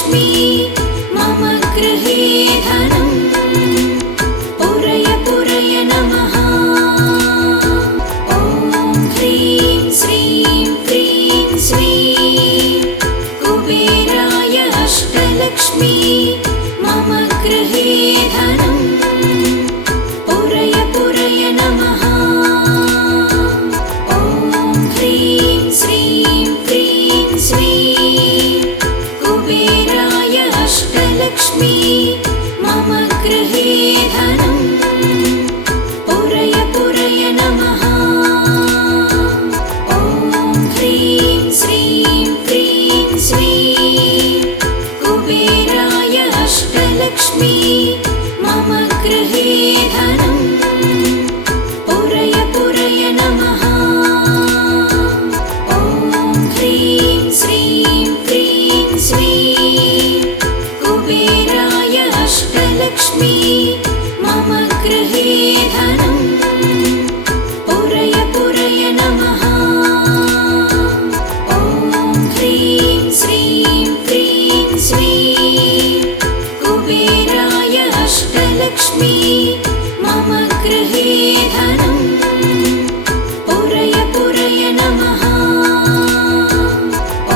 अष्टलक्ष्मी मम गृहे धनम् पूरय पूरय नमः। ॐ ह्रीं श्रीं क्रीं श्रीं कुबेराय अष्टलक्ष्मी मम गृहे धनम् पूरय पूरय नमः। ॐ ह्रीं श्रीं क्रीं श्रीं कुबेराय अष्टलक्ष्मी मम गृहे धनम् पूरय पूरय नमः। ॐ ह्रीं श्रीं क्रीं श्रीं कुबेराय अष्टलक्ष्मी मम गृहे धनम् पूरय पूरय नमः। ॐ ह्रीं श्रीं क्रीं श्रीं कुबेराय अष्टलक्ष्मी मम गृहे धनम् पूरय पूरय नमः। ॐ ह्रीं श्रीं क्रीं श्रीं कुबेराय अष्टलक्ष्मी मम गृहे धनम् पूरय पूरय नमः।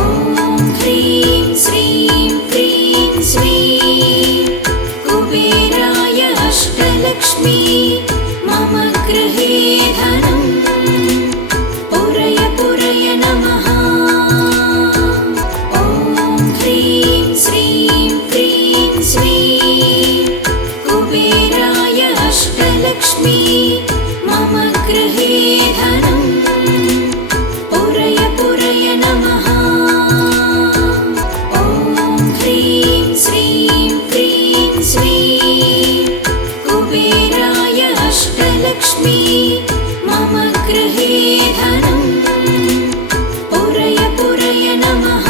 ॐ ह्रीं श्रीं क्रीं श्रीं कुबेराय अष्टलक्ष्मी मम गृहे धनम् पूरय पूरय नमः। ॐ ह्रीं श्रीं क्रीं श्रीं कुबेराय अष्टलक्ष्मी मम गृहे धनम् पूरय पूरय नमः। ॐ ह्रीं श्रीं क्रीं श्रीं कुबेराय अष्टलक्ष्मी मम गृहे धनम् पूरय पूरय नमः।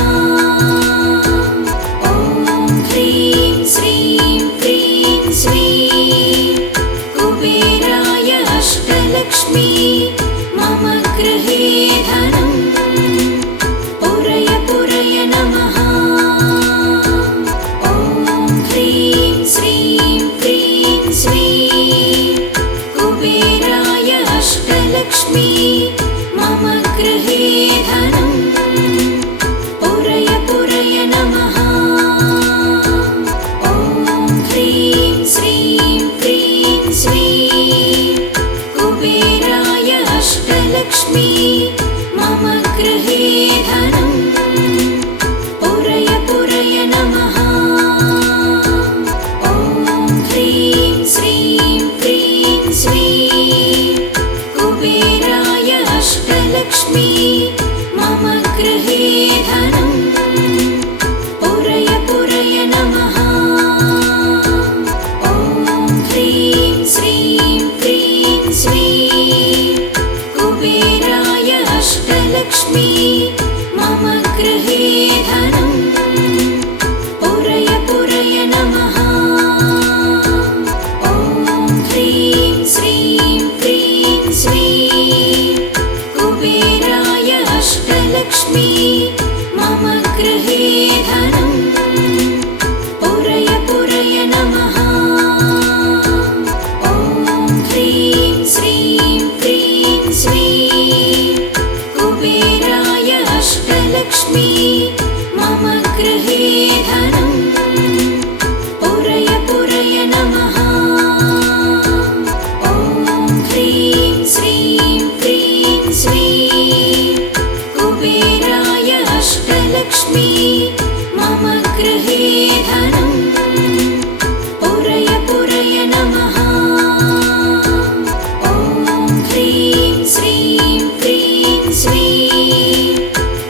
ॐ ह्रीं श्रीं क्रीं श्रीं कुबेराय अष्टलक्ष्मी मम गृहे धनम् पूरय पूरय नमः। ॐ ह्रीं श्रीं क्रीं श्रीं कुबेराय अष्टलक्ष्मी मम गृहे धनम् पूरय पूरय नमः। ॐ ह्रीं श्रीं क्रीं श्रीं कुबेराय अष्टलक्ष्मी मम गृहे धनम् पूरय पूरय नमः। ॐ ह्रीं श्रीं क्रीं श्रीं कुबेराय अष्टलक्ष्मी मम गृहे धनम् पूरय पूरय नमः। ॐ ह्रीं श्रीं क्रीं श्रीं कुबेराय अष्टलक्ष्मी मम गृहे धनम् पूरय पूरय नमः। ॐ ह्रीं श्रीं क्रीं श्रीं कुबेराय अष्टलक्ष्मी मम गृहे धनम् पूरय पूरय नमः। ॐ ह्रीं श्रीं क्रीं श्रीं कुबेराय अष्टलक्ष्मी मम गृहे धनम् पूरय पूरय नमः। ॐ ह्रीं श्रीं क्रीं श्रीं कुबेराय अष्टलक्ष्मी मम गृहे धनम् पूरय पूरय नमः। ॐ ह्रीं श्रीं क्रीं श्रीं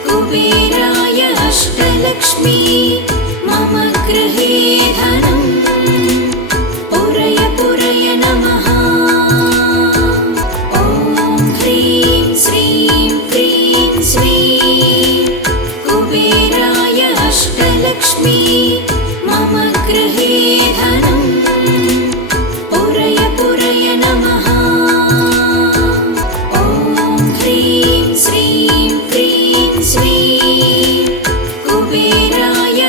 कुबेराय अष्टलक्ष्मी मम गृहे धनम् पूरय पूरय नमः। ॐ ह्रीं श्रीं क्रीं श्रीं कुबेराय अष्टलक्ष्मी मम गृहे धनम् पूरय पूरय नमः। ॐ ह्रीं श्रीं क्रीं श्रीं कुबेराय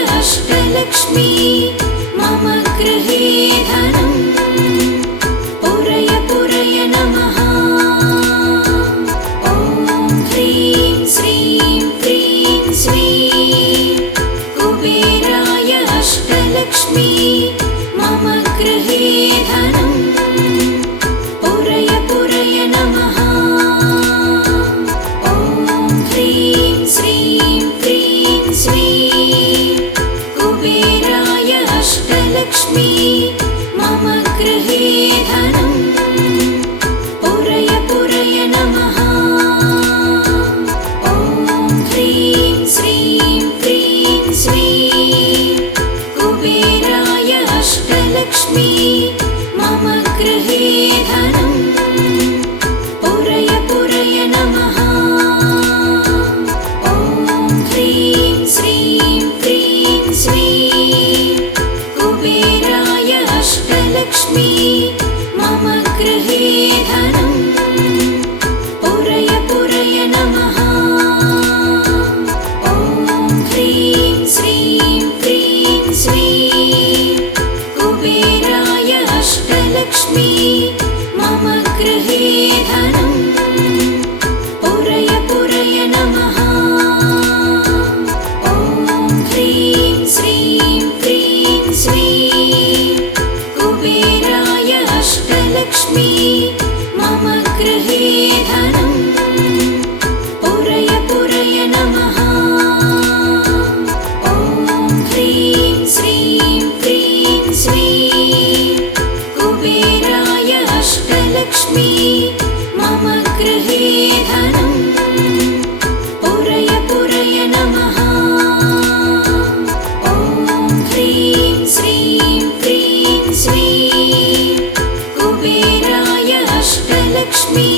अष्टलक्ष्मी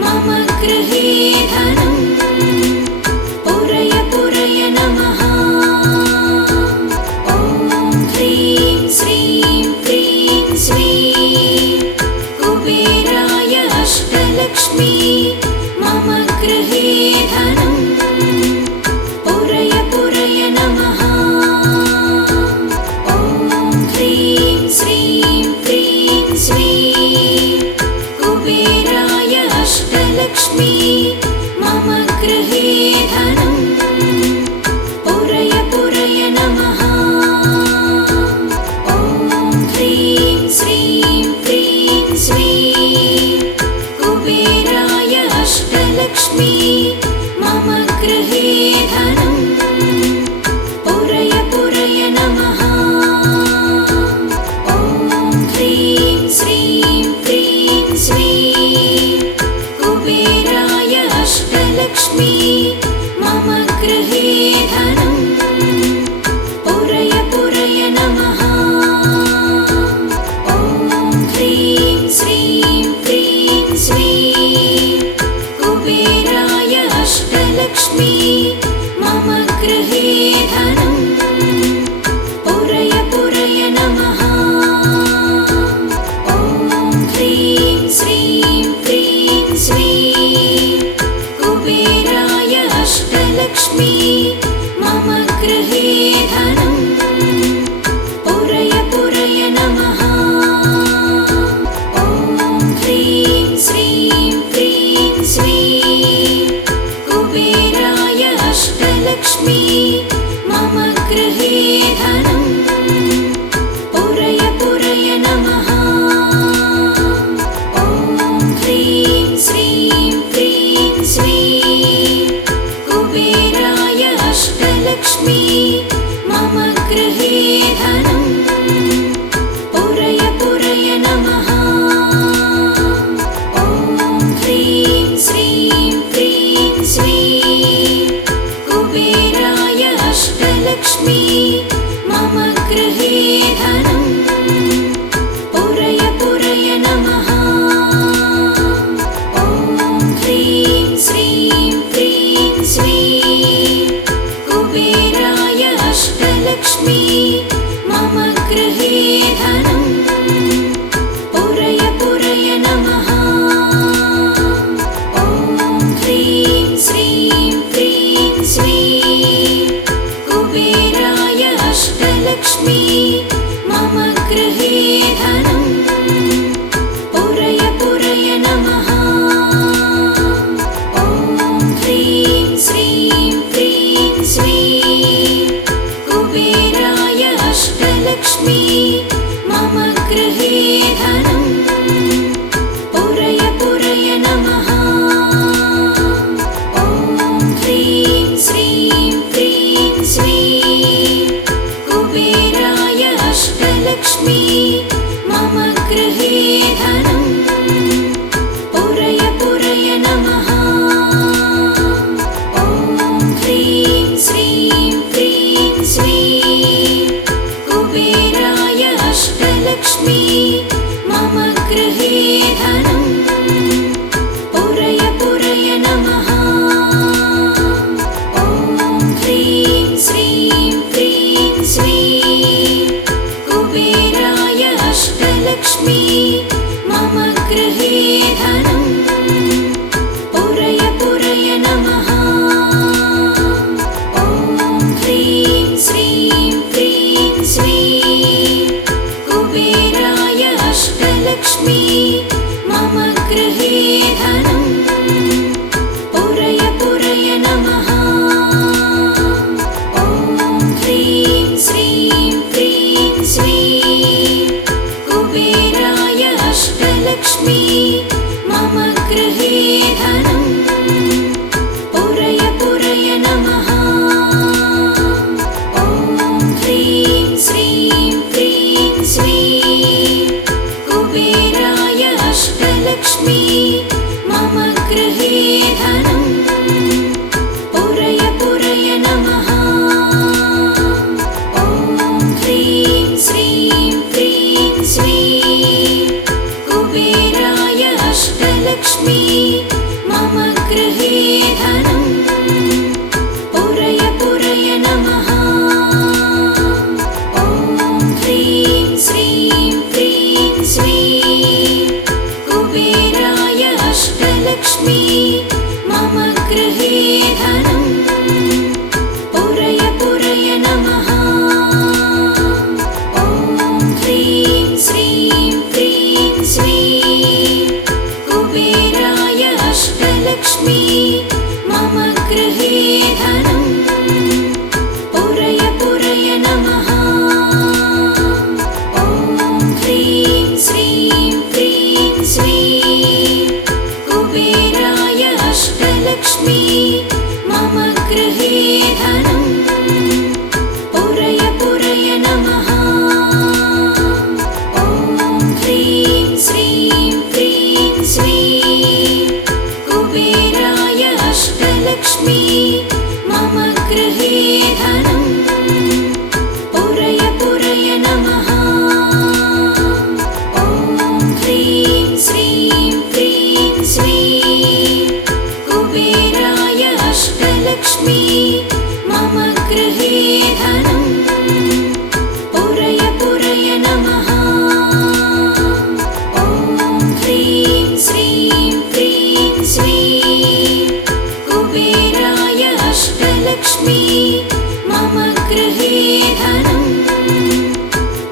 मम गृहे धनम् पुरय पुरय नमः। ॐ ह्रीं श्रीं क्रीं श्रीं कुबेराय अष्टलक्ष्मी मम गृहे धनम् पुरय पुरय नमः। ॐ ह्रीं श्रीं क्रीं श्रीं कुबेराय अष्टलक्ष्मी मम गृहे धनम् पुरय पुरय नमः। ॐ ह्रीं श्रीं क्रीं श्रीं कुबेराय अष्टलक्ष्मी मम गृहे धनम् पुरय पुरय नमः। ॐ ह्रीं श्रीं क्रीं श्रीं कुबेराय अष्टलक्ष्मी मम गृहे धनम् पुरय पुरय नमः। ॐ ह्रीं श्रीं क्रीं श्रीं कुबेराय अष्टलक्ष्मी मम गृहे धनम् पुरय पुरय नमः। ॐ ह्रीं श्रीं क्रीं श्रीं कुबेराय अष्टलक्ष्मी मम गृहे धनम् पुरय पुरय नमः। ॐ ह्रीं श्रीं क्रीं श्रीं कुबेराय अष्टलक्ष्मी मम गृहे धनम् पुरय पुरय नमः। ॐ ह्रीं श्रीं क्रीं श्रीं कुबेराय अष्टलक्ष्मी मम गृहे धनम् पुरय पुरय नमः। ॐ ह्रीं श्रीं क्रीं श्रीं कुबेराय अष्टलक्ष्मी मम गृहे धनम् पुरय पुरय नमः। ॐ ह्रीं श्रीं क्रीं श्रीं कुबेराय अष्टलक्ष्मी मम गृहे धनम् पुरय पुरय नमः। ॐ ह्रीं श्रीं क्रीं श्रीं कुबेराय अष्टलक्ष्मी मम गृहे धनम् पुरय पुरय नमः। ॐ ह्रीं श्रीं क्रीं श्रीं कुबेराय अष्टलक्ष्मी मम गृहे धनम् पुरय पुरय नमः। ॐ ह्रीं श्रीं क्रीं श्रीं कुबेराय अष्टलक्ष्मी मम गृहे धनम् पुरय पुरय नमः। ॐ ह्रीं श्रीं क्रीं श्रीं कुबेराय अष्टलक्ष्मी मम गृहे धनम् पुरय पुरय नमः। ॐ ह्रीं श्रीं क्रीं श्रीं कुबेराय अष्टलक्ष्मी मम गृहे धनम् पुरय पुरय नमः। ॐ ह्रीं श्रीं क्रीं श्रीं कुबेराय अष्टलक्ष्मी मम गृहे धनम् पुरय पुरय नमः। ॐ ह्रीं श्रीं क्रीं श्रीं कुबेराय अष्टलक्ष्मी मम गृहे धनम् पुरय पुरय नमः। ॐ ह्रीं श्रीं क्रीं श्रीं कुबेराय अष्टलक्ष्मी मम अष्टलक्ष्मी मम गृहे धनं पुरय पुरय नमः। ॐ ह्रीं श्रीं क्रीं श्रीं कुबेराय अष्टलक्ष्मी मम गृहे धनं पुरय पुरय नमः। ॐ ह्रीं श्रीं क्रीं श्रीं कुबेराय अष्टलक्ष्मी मम गृहे धनं पुरय पुरय नमः। ॐ ह्रीं श्रीं क्रीं श्रीं कुबेराय अष्टलक्ष्मी मम गृहे धनं पुरय पुरय नमः। ॐ ह्रीं श्रीं क्रीं श्रीं कुबेराय अष्टलक्ष्मी मम गृहे धनं पुरय पुरय नमः। ॐ ह्रीं श्रीं क्रीं श्रीं कुबेराय अष्टलक्ष्मी मम गृहे धनं पुरय पुरय नमः। ॐ ह्रीं श्रीं क्रीं श्रीं कुबेराय अष्टलक्ष्मी मम गृहे धनं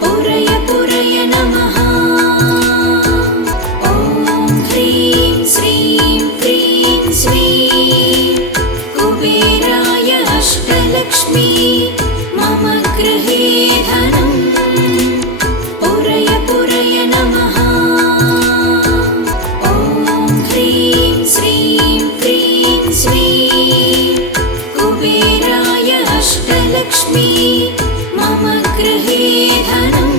पुरय पुरय नमः। ॐ ह्रीं श्रीं क्रीं श्रीं कुबेराय अष्टलक्ष्मी मम गृहे धनं पुरय पुरय नमः। ॐ ह्रीं श्रीं क्रीं श्रीं कुबेराय अष्टलक्ष्मी मम गृहे धनं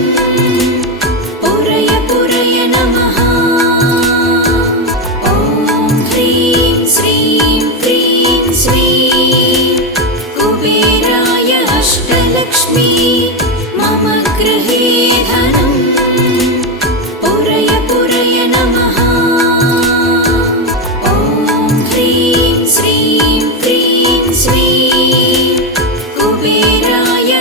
पुरय पुरय नमः। ॐ ह्रीं श्रीं क्रीं श्रीं कुबेराय अष्टलक्ष्मी मम गृहे धनं पुरय पुरय नमः। ॐ ह्रीं श्रीं क्रीं श्रीं कुबेराय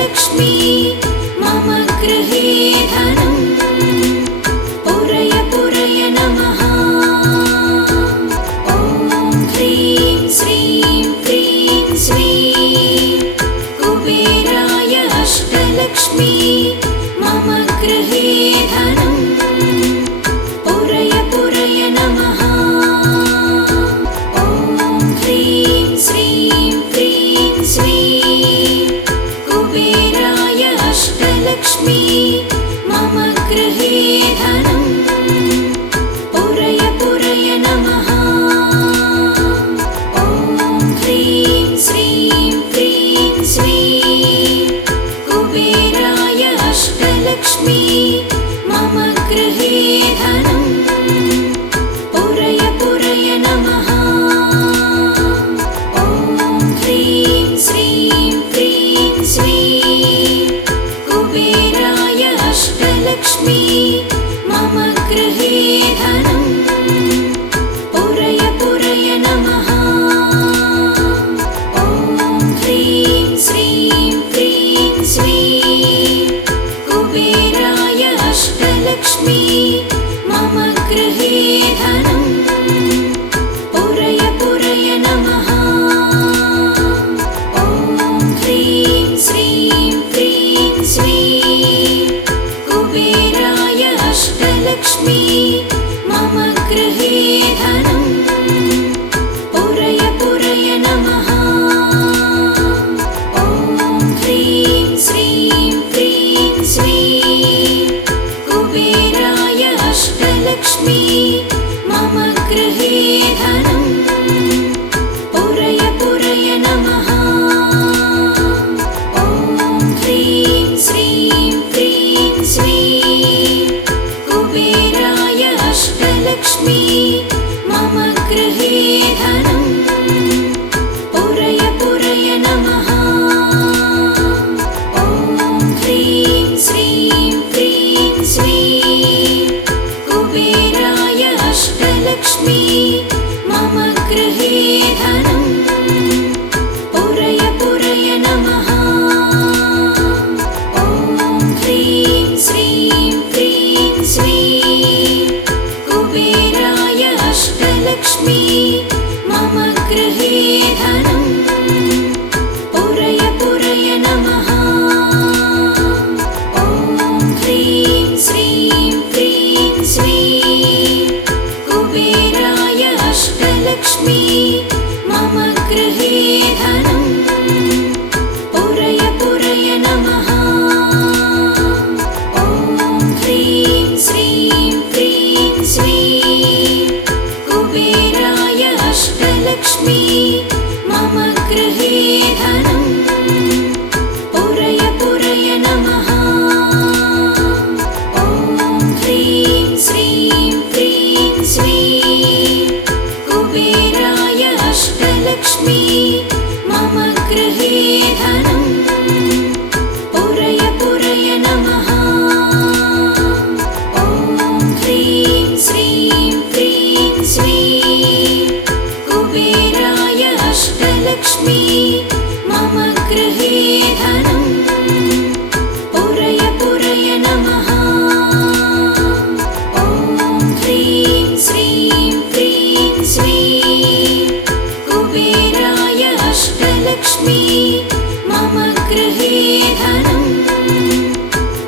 अष्टलक्ष्मी मम गृहे धनं पुरय पुरय नमः। ॐ ह्रीं श्रीं क्रीं श्रीं कुबेराय अष्टलक्ष्मी मम गृहे धनं पुरय पुरय नमः। ॐ ह्रीं श्रीं क्रीं श्रीं कुबेराय अष्टलक्ष्मी मम गृहे धनं पुरय पुरय नमः। ॐ ह्रीं श्रीं क्रीं श्रीं कुबेराय अष्टलक्ष्मी मम गृहे धनं पुरय पुरय नमः। ॐ ह्रीं श्रीं क्रीं श्रीं कुबेराय अष्टलक्ष्मी मम गृहे धनं पुरय पुरय नमः। ॐ ह्रीं श्रीं क्रीं श्रीं कुबेराय अष्टलक्ष्मी मम गृहे धनं पुरय पुरय नमः। ॐ ह्रीं श्रीं क्रीं श्रीं कुबेराय अष्टलक्ष्मी मम गृहे धनं पुरय पुरय नमः। ॐ ह्रीं श्रीं क्रीं श्रीं कुबेराय अष्टलक्ष्मी मम गृहे धनं पुरय पुरय नमः। ॐ ह्रीं श्रीं क्रीं श्रीं कुबेराय अष्टलक्ष्मी मम गृहे धनं पुरय पुरय नमः। ॐ ह्रीं श्रीं क्रीं श्रीं कुबेराय अष्टलक्ष्मी मम गृहे धनं पुरय पुरय नमः। ॐ ह्रीं श्रीं क्रीं श्रीं कुबेराय अष्टलक्ष्मी मम गृहे धनं पुरय पुरय नमः। ॐ ह्रीं श्रीं क्रीं श्रीं कुबेराय अष्टलक्ष्मी मम गृहे धनं पुरय पुरय नमः। ॐ ह्रीं श्रीं क्रीं श्रीं कुबेराय अष्टलक्ष्मी मम गृहे धनं पुरय पुरय नमः। ॐ ह्रीं श्रीं क्रीं श्रीं कुबेराय अष्टलक्ष्मी मम गृहे धनं पुरय पुरय नमः। ॐ ह्रीं श्रीं क्रीं श्रीं कुबेराय अष्टलक्ष्मी मम गृहे धनं पुरय पुरय नमः। ॐ ह्रीं श्रीं क्रीं श्रीं कुबेराय अष्टलक्ष्मी मम गृहे धनं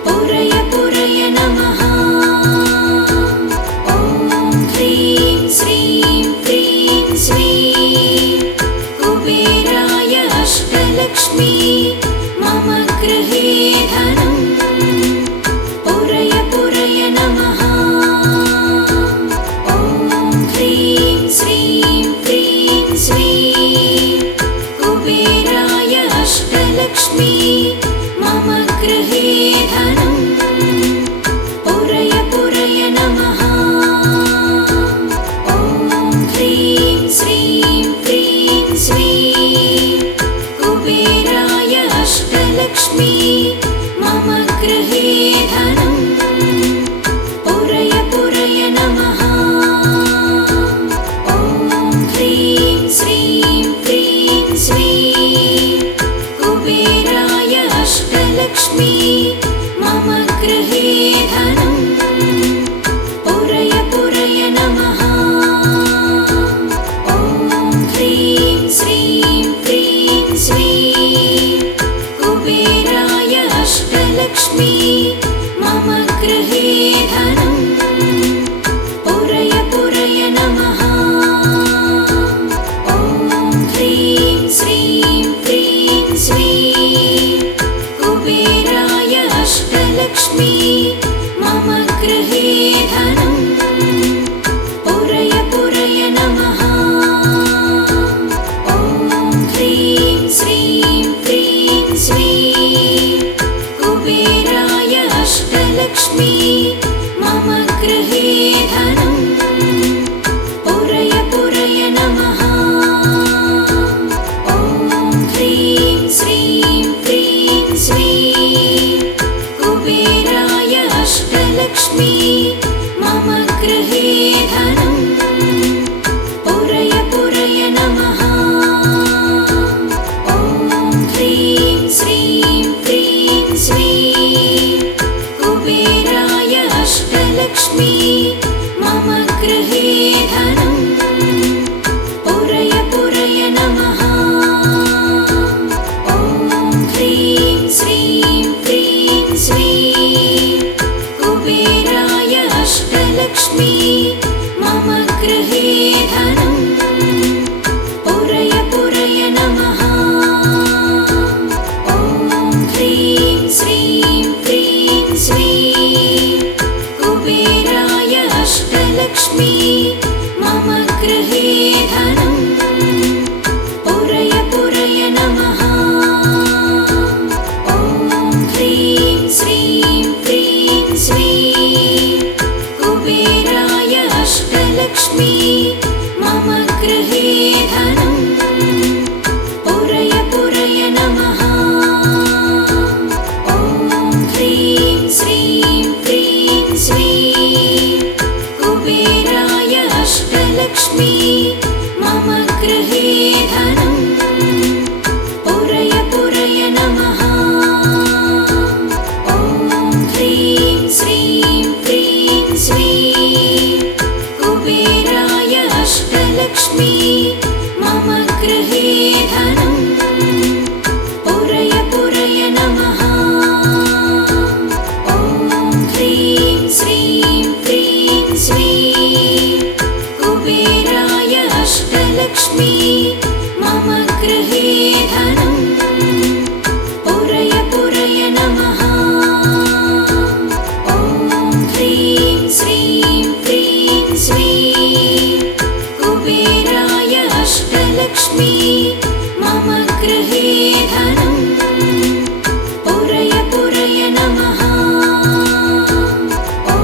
पुरय पुरय नमः। ॐ ह्रीं श्रीं क्रीं श्रीं कुबेराय अष्टलक्ष्मी मम गृहे धनं पुरय पुरय नमः। ॐ ह्रीं श्रीं क्रीं श्रीं कुबेराय अष्टलक्ष्मी मम गृहे धनं पुरय पुरय नमः। ॐ ह्रीं श्रीं क्रीं श्रीं कुबेराय अष्टलक्ष्मी मम गृहे धनं पुरय पुरय नमः। ॐ ह्रीं श्रीं क्रीं श्रीं कुबेराय अष्टलक्ष्मी मम गृहे धनं पुरय पुरय नमः। ॐ ह्रीं श्रीं क्रीं श्रीं कुबेराय अष्टलक्ष्मी मम गृहे धनं पुरय पुरय नमः। ॐ ह्रीं श्रीं क्रीं श्रीं कुबेराय अष्टलक्ष्मी मम गृहे धनं पुरय पुरय नमः। ॐ ह्रीं श्रीं क्रीं श्रीं कुबेराय अष्टलक्ष्मी मम गृहे धनं पुरय पुरय नमः। ॐ ह्रीं श्रीं क्रीं श्रीं कुबेराय अष्टलक्ष्मी मम गृहे धनं पुरय पुरय नमः। ॐ ह्रीं श्रीं क्रीं श्रीं कुबेराय अष्टलक्ष्मी मम गृहे धनं पुरय पुरय नमः। ॐ ह्रीं श्रीं क्रीं श्रीं कुबेराय अष्टलक्ष्मी मम गृहे धनं पुरय पुरय नमः। ॐ ह्रीं श्रीं क्रीं श्रीं कुबेराय अष्टलक्ष्मी मम गृहे धनं पुरय पुरय नमः। ॐ ह्रीं श्रीं क्रीं श्रीं कुबेराय अष्टलक्ष्मी मम गृहे धनं पुरय पुरय नमः। ॐ ह्रीं श्रीं क्रीं श्रीं कुबेराय अष्टलक्ष्मी मम गृहे धनं पुरय पुरय नमः। ॐ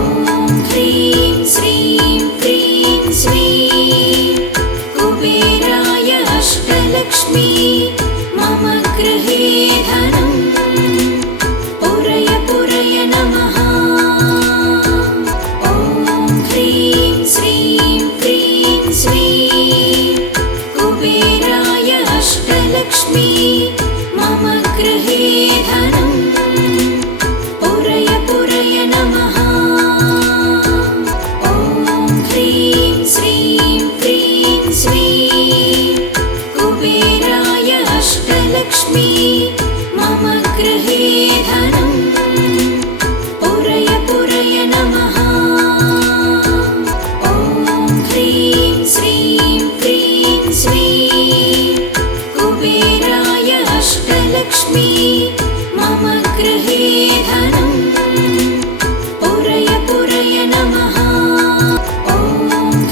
ह्रीं श्रीं क्रीं श्रीं कुबेराय अष्टलक्ष्मी मम गृहे धनं पुरय पुरय नमः। ॐ ह्रीं श्रीं क्रीं श्रीं कुबेराय अष्टलक्ष्मी मम गृहे धनं पुरय पुरय नमः। ॐ ह्रीं श्रीं क्रीं श्रीं कुबेराय अष्टलक्ष्मी मम गृहे धनं पुरय पुरय नमः। ॐ ह्रीं श्रीं क्रीं श्रीं कुबेराय अष्टलक्ष्मी मम गृहे धनं पुरय पुरय नमः। ॐ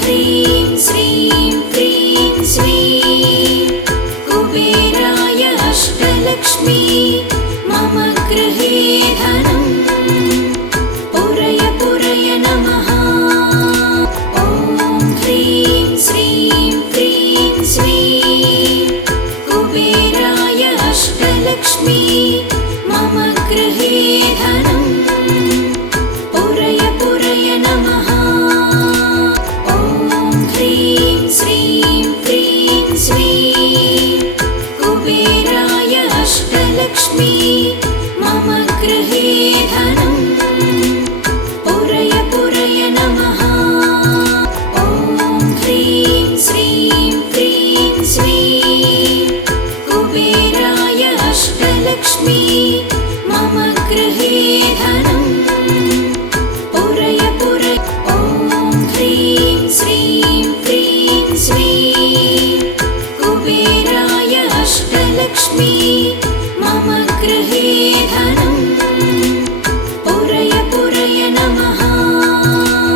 ह्रीं श्रीं क्रीं श्रीं कुबेराय अष्टलक्ष्मी मम गृहे धनं पुरय पुरय नमः। ॐ ह्रीं श्रीं क्रीं श्रीं कुबेराय अष्टलक्ष्मी मम गृहे धनं पुरय पुरय नमः। ॐ ह्रीं श्रीं क्रीं श्रीं कुबेराय अष्टलक्ष्मी मम मम गृहे धनं पुरय पुरय नमः। ॐ ह्रीं श्रीं क्रीं स्वीं कुबेराय अष्टलक्ष्मी